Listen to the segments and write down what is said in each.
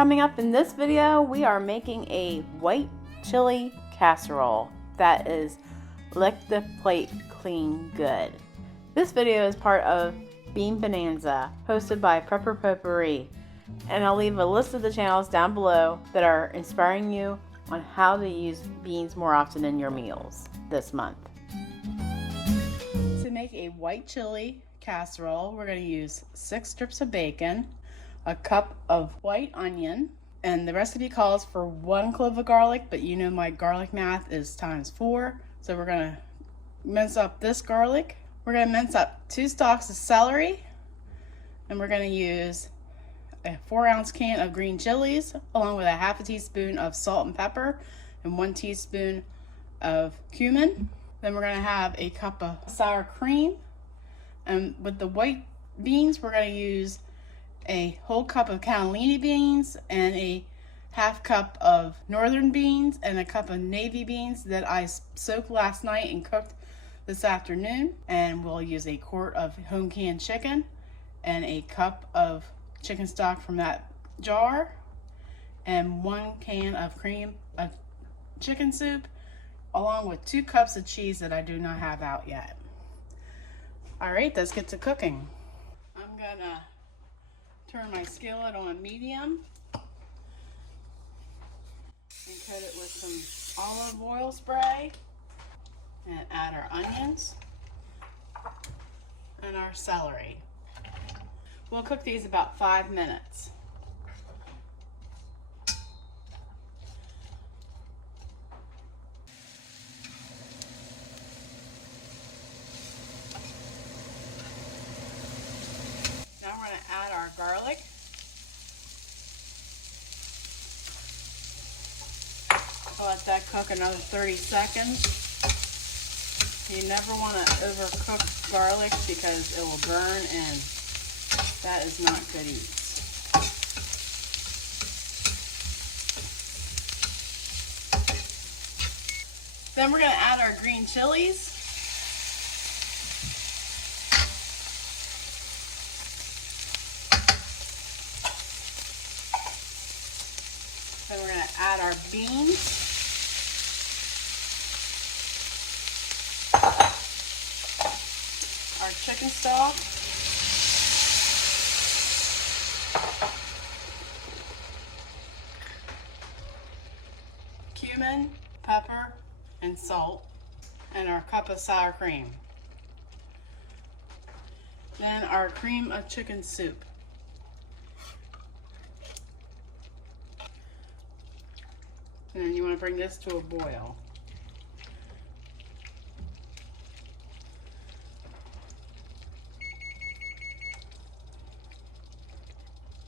Coming up in this video, we are making a white chili casserole that is lick the plate clean good. This video is part of Bean Bonanza, hosted by Prepper Potpourri, and I'll leave a list of the channels down below that are inspiring you on how to use beans more often in your meals this month. To make a white chili casserole, we're going to use 6 strips of bacon, a cup of white onion, and the recipe calls for 1 clove of garlic, but you know my garlic math is ×4, so we're going to mince up this garlic. We're going to mince up 2 stalks of celery, and we're going to use a 4-ounce can of green chilies, along with a ½ teaspoon of salt and pepper and 1 teaspoon of cumin. Then we're going to have a cup of sour cream, and with the white beans we're going to use a whole cup of cannellini beans and a ½ cup of northern beans and a cup of navy beans that I soaked last night and cooked this afternoon. And we'll use a quart of home canned chicken and a cup of chicken stock from that jar and 1 can of cream of chicken soup, along with 2 cups of cheese that I do not have out yet. All right, let's get to cooking. I'm gonna turn my skillet on medium and coat it with some olive oil spray and add our onions and our celery. We'll cook these about 5 minutes. Now we're going to add our garlic. We'll let that cook another 30 seconds. You never want to overcook garlic because it will burn, and that is not good eats. Then we're going to add our green chilies. Then we're going to add our beans. Our chicken stock. Cumin, pepper, and salt, and our cup of sour cream. Then our cream of chicken soup. And then you want to bring this to a boil.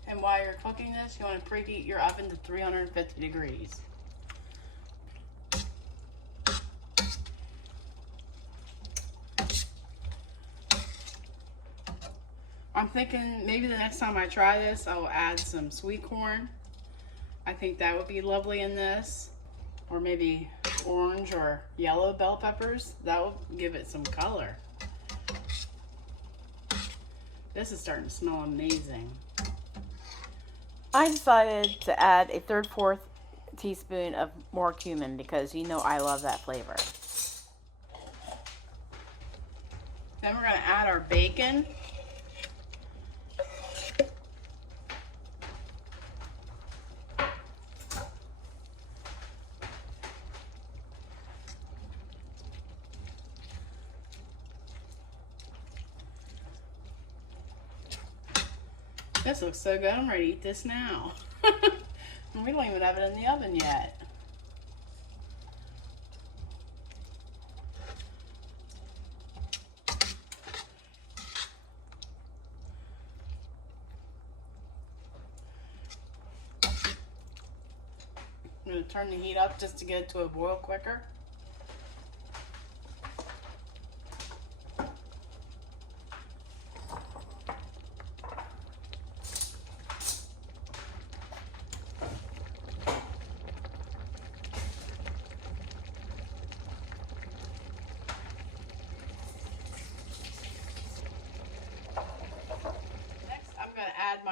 And while you're cooking this, you want to preheat your oven to 350 degrees. I'm thinking maybe the next time I try this, I will add some sweet corn. I think that would be lovely in this. Or maybe orange or yellow bell peppers. That will give it some color. This is starting to smell amazing. I decided to add a 3/4 teaspoon of more cumin because you know I love that flavor. Then we're going to add our bacon. This looks so good, I'm ready to eat this now. And we don't even have it in the oven yet. I'm going to turn the heat up just to get it to a boil quicker.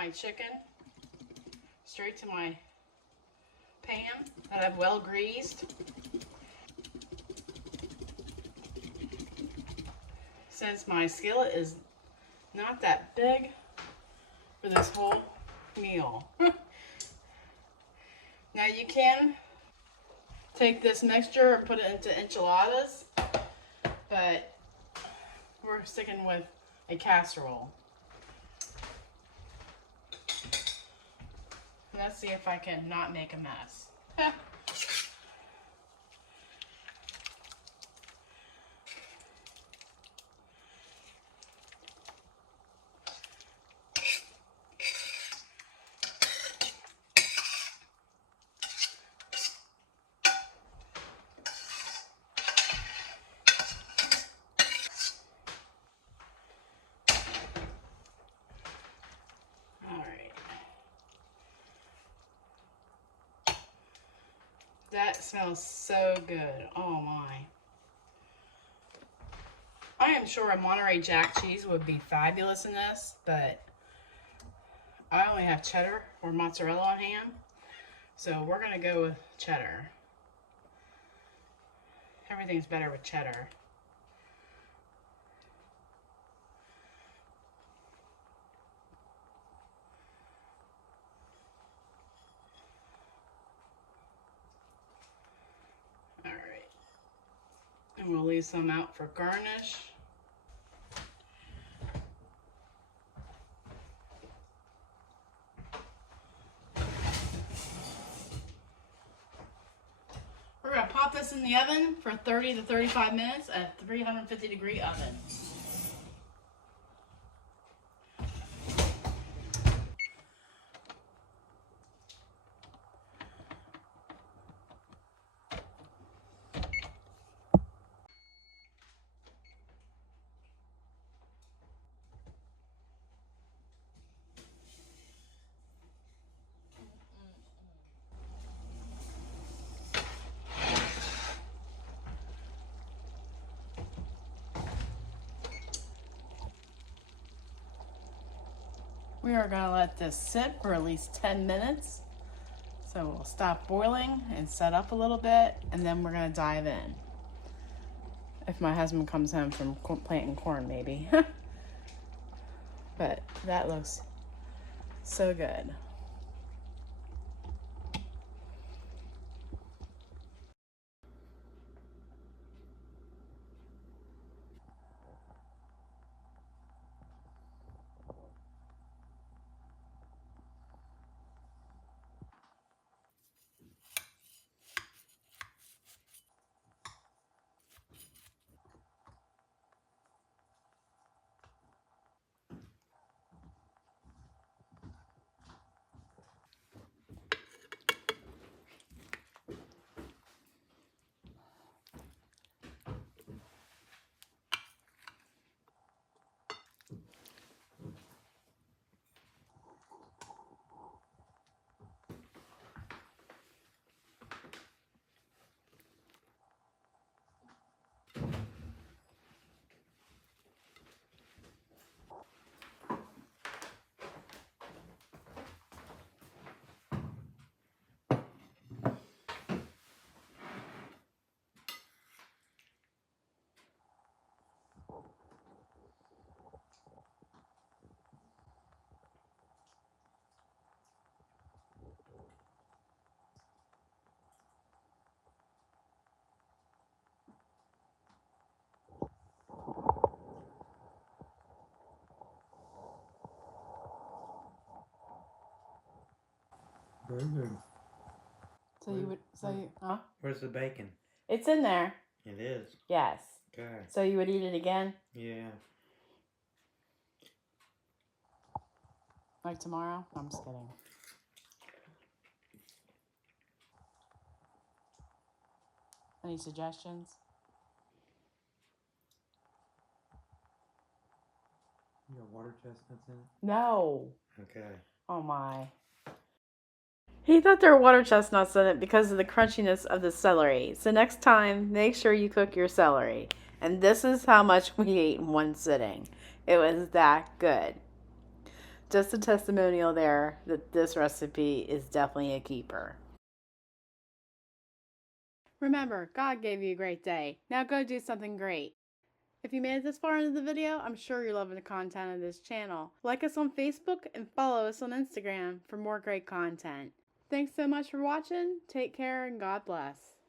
my chicken, straight to my pan that I've well greased. Since my skillet is not that big for this whole meal. Now you can take this mixture and put it into enchiladas, but we're sticking with a casserole. Let's see if I can not make a mess. That smells so good. Oh my. I am sure a Monterey Jack cheese would be fabulous in this, but I only have cheddar or mozzarella on hand, so we're going to go with cheddar. Everything's better with cheddar. And we'll leave some out for garnish. We're going to pop this in the oven for 30 to 35 minutes at a 350-degree oven. We are going to let this sit for at least 10 minutes. So we'll stop boiling and set up a little bit, and then we're going to dive in. If my husband comes home from planting corn, maybe. But that looks so good. Very good. So you would say, huh? Where's the bacon? It's in there. It is? Yes. Okay. So you would eat it again? Yeah. Like tomorrow? I'm just kidding. Any suggestions? You got water chestnuts in it? No. Okay. Oh my. He thought there were water chestnuts in it because of the crunchiness of the celery. So next time, make sure you cook your celery. And this is how much we ate in one sitting. It was that good. Just a testimonial there that this recipe is definitely a keeper. Remember, God gave you a great day. Now go do something great. If you made it this far into the video, I'm sure you're loving the content of this channel. Like us on Facebook and follow us on Instagram for more great content. Thanks so much for watching. Take care and God bless.